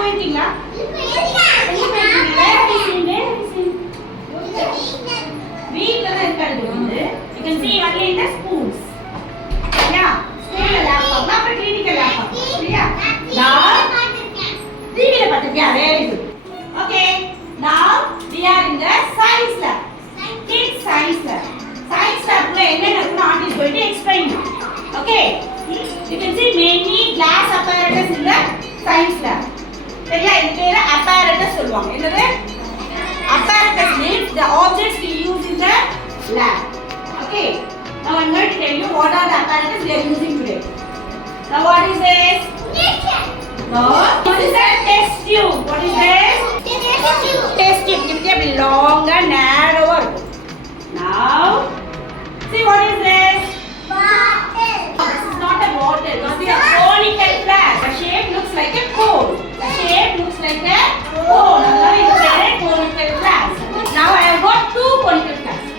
போயிருக்கீங்களா? வீட்ல தான் இருக்காது. You can see only in the schools. Yeah, school laptop. அப்புறம் clinical laptop. சரியா? Now, டிவில பார்த்திருக்கியா? Very good. Okay, now we are in the science lab. Kids science lab. Science lab ல என்ன நடக்கும்னு aunt is going to explain. Okay, you can see many glass apparatus in the science lab. சரியா? இது பேரு apparatus சொல்லுவாங்க. என்னது? Apparatus means the objects we use in the lab. Okay, now I'm going to tell you what are the apparatus we are using today. Now what is this? No, this is a test tube. What is this? Test tube. It will be longer, narrower. Now, see what is this? Bottle. This is not a bottle. This is a conical flask. The shape looks like a cone. The shape looks like a cone. Now it is a conical flask. Now I have got two conical flasks.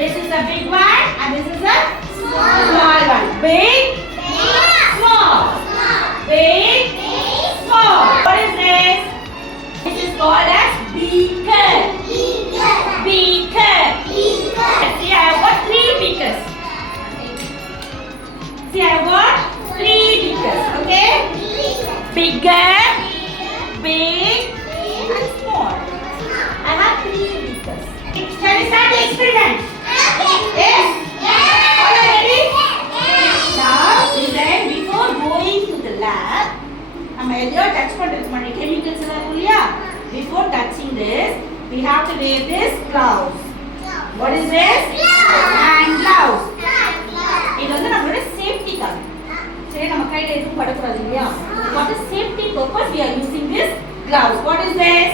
This is a big one and this is a small one. Big, small. Big, small. What is this? This is called as beaker. Beaker. See, I have got three beakers. See, I have got three beakers. Okay? Bigger, big, and small. I have three beakers. Shall we start the experiment? Yes? Are you ready? Now, then before going to the lab, நம்ம எதையோ touch பண்றதுக்கு முன்னாடி chemicals எல்லாம் இருக்கும் இல்லையா? Before touching this, we have to wear this gloves. What is this? Hand gloves. இது வந்து நம்மளோட சேஃப்டிக்காக. சரி, நம்ம கையில எதுவும் படக்கூடாது இல்லையா? For the safety purpose, we are using this gloves. What is this?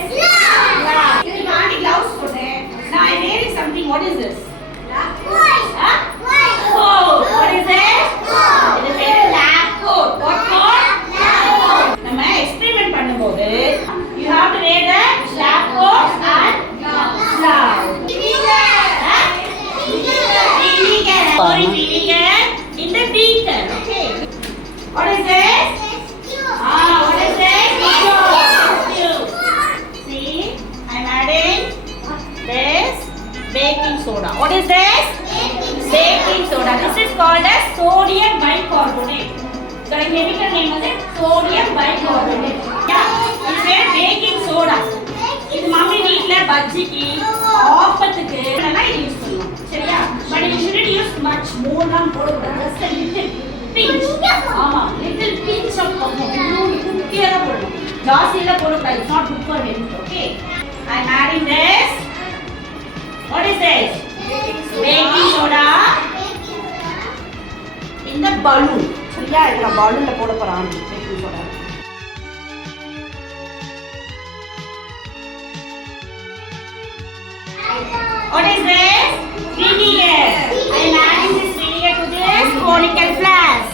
Gloves. இது நான் gloves போட்டேன். Now I am wearing something. What is this? Coat. What is this? It is a lab coat. What coat? நம்ம experiment பண்ணும்போது you have to wear the lab coat and gloves. Vinegar in the beaker. Okay. What is this? What is this? See, I'm adding this baking soda. What is this? Baking soda. This is called as sodium bicarbonate. The chemical name is sodium bicarbonate. Yeah, this is baking soda. இது mummy வீட்ல பஜ்ஜிக்கு ஆப்பத்துக்கு எல்லாம் use பண்ணுவோம். சரியா? But you shouldn't use much more than போடக்கூடாது. Just a little pinch. ஆமா, little pinch of cocoa. இன்னும் குட்டியா தான் போடணும். ஜாஸ்தியா போடக்கூடாது. It's not good for health. Okay? I'm adding this. What is this? Baking soda. In the balloon. சரியா? இதுல balloonல போட போறாங்க baking soda. What is this? Vinegar. I am adding this vinegar to this conical flask.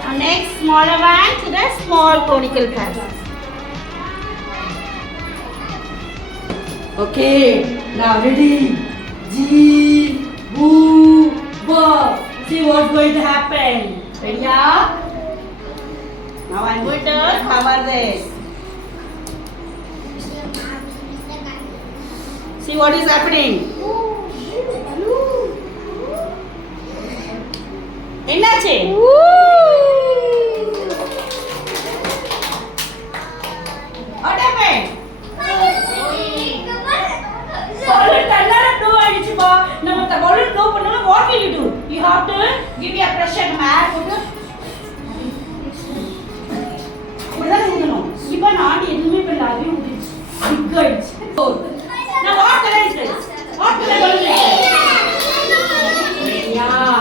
Now next smaller one to the small conical flask. Okay, now ready. G, boo, bo. See what's going to happen. Ready? Now I'm going to cover this. See what is happening. என்னாச்சு? What happened? Balloon தன்னால blow ஆயிடுச்சுப்பா. நம்ம the balloon blow பண்ணனும். What will you do? You have to give a pressure. நம்ம air போட்டு அப்படிதான் ஊதணும். இப்போ நான் எதுவுமே பண்ணல. அது ஊதிச்சு. Good. Now what color is this? What color balloon is this? Yeah.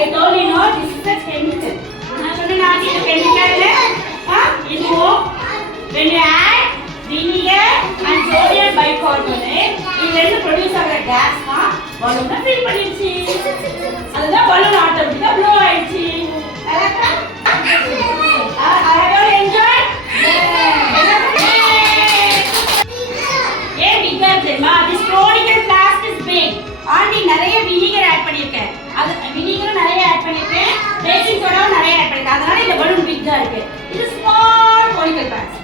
I told you no, this is a chemical. I told you not in a chemical when you add vinegar and sodium bicarbonate இது produce ஆகிற gas தான் balloon fill பண்ணிடுச்சு. அதுதான் balloon ஆட்டோமேட்டிக்கா blow ஆயிடுச்சு. கரெக்ட்டா? I have enjoyed. ஏன் bigger தெரியுமா? This conical flask is big. Aunty நிறைய vinegar ஆட் பண்ணிருக்கேன். அது vinegar நிறைய ஆட் பண்ணிருக்கேன். பேக்கிங் சோடாவும் நிறைய ஆட் பண்ணிருக்கேன். அதனால இந்த balloon big-ஆ இருக்கு. இது small conical flask.